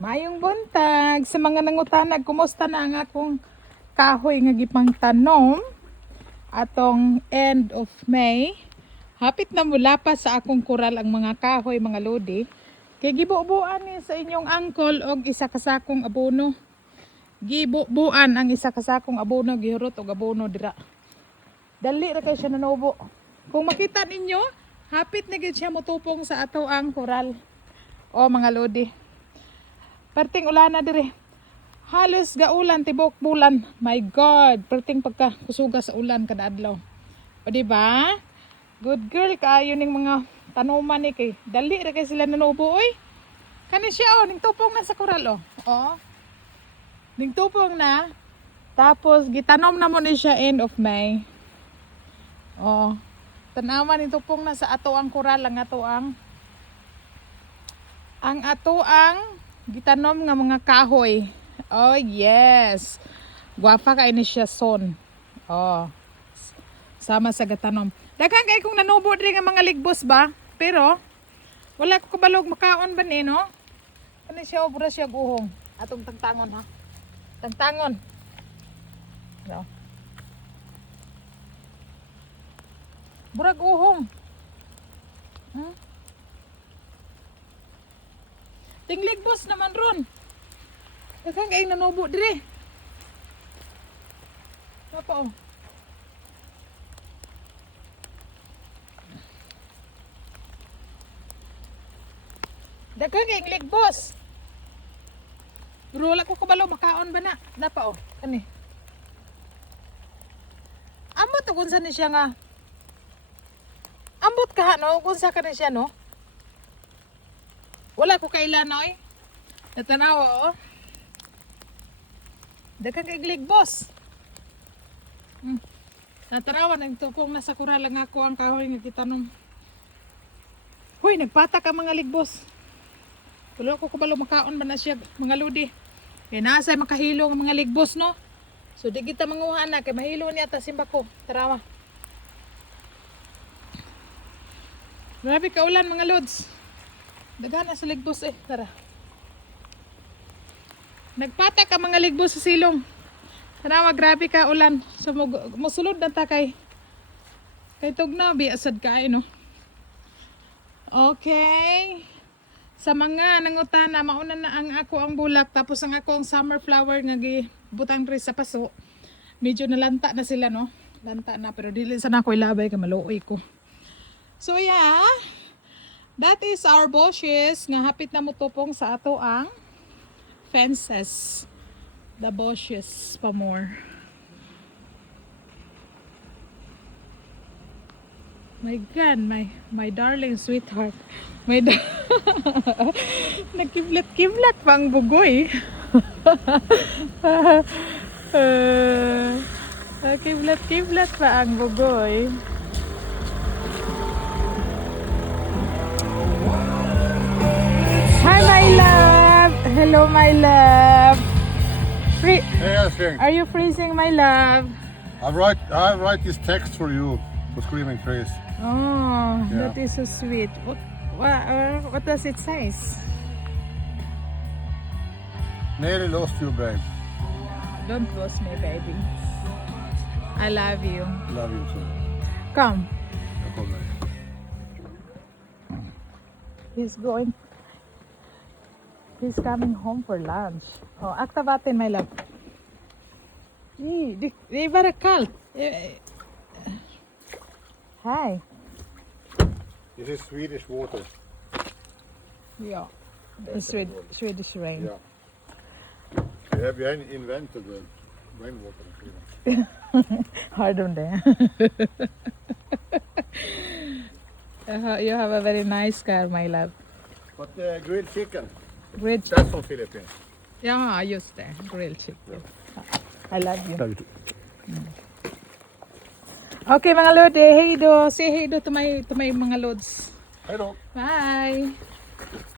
Mayong buntag sa mga nangutanag, kumusta na ang akong kahoy nga gipang tanom atong end of May. Hapit na mula pa sa akong kural ang mga kahoy, mga lodi. Kay gibubuan ni sa inyong angkol og isa ka sakong abono. Gibubuan ang isa ka sakong abono, gihurot og abono dira. Dali ra kay siya nanubo. Kung makita ninyo, hapit na gid siya motupong sa ato ang kural. O mga lodi. Perting ulan na dire. Halos gaulan tibok bulan. My God, perting pagka kusuga sa ulan kada adlaw. O di ba? Good girl kaayo ning mga tanuman ni kay dali ra kay sila nanubo oy. Kani siya ning tupong na sa kural oh. Ning tupong na. Tapos gitanom na mo ni siya end of May. Oh. Tanawa ning tupong na sa ato ang kural ang ato ang gitanom nga mga kahoy. Oh yes. Guwapa kay ni siya son. Oh. Sama sa gatanom. Daghan kay kung nanubo diri nga mga ligbos ba? Pero wala ko kabalog makaon ba ni no? Ano siya obra siya guhong. Atong tangtangon ha. Tangtangon. No. Burag uhong. Hmm? Tingligbos naman ron. Daghan kay nanubo diri. Apa oh? Daghan kay ligbos. Pero wala ko kabalo makaon ba na? Napa oh? Kani. Ambot to kunsa ni siya nga. Ambot ka no kunsa ka ni siya no? Wala ko kailan oy. Natanawa oh. Daghan kay ligbos. Natarawan ang tupong nasa kural lang ako ang kahoy nga gitanom. Hoy, nagpatak ang mga ligbos. Wala ko kabalo makaon ba na siya mga ludi. Kaya nasay makahilong mga ligbos no. So di kita manguha na kay mahilo niya ta simbako. Tarawa. Grabe ka ulan mga lods. Daghan na sa ligbos eh. Tara. Nagpatak ang mga ligbos sa silong. Tarawa grabe ka ulan. So musulod na ta kay tugnaw biasad ka no. Okay. Sa mga nangutana, mauna na ang ako ang bulak tapos ang ako ang summer flower nga gibutang diri sa paso. Medyo nalanta na sila no. Lanta na pero dili sana ko ilabay kay maluoy ko. So yeah. That is our bushes nga hapit na mutupong sa ato ang fences. The bushes pa more. My God, my darling sweetheart. Nagkiblat-kiblat pa ang bugoy. Nagkiblat-kiblat pa ang bugoy. Hi my love. Hello my love. Hey, Astrid. Are you freezing my love? I write this text for you for Screaming Trees. Oh, Yeah. that is so sweet. What does it say? Nearly lost you, babe. Don't lose me, baby. I love you. Love you too. Come. Come on. He's coming home for lunch. Oh, akta batin, my love. Det är bara kallt. Hi. This is Swedish water. Ja, the Swedish rain. Yeah. We have invented the rainwater in Sweden. Har de det? You have a very nice car, my love. But grilled chicken, Grilled chicken. that's from Philippines. Ja, just det. Grilled chicken. I love you. Love you too. Okay, mga lord, hey do. Say hey do to my mga lods. Hej då. Bye.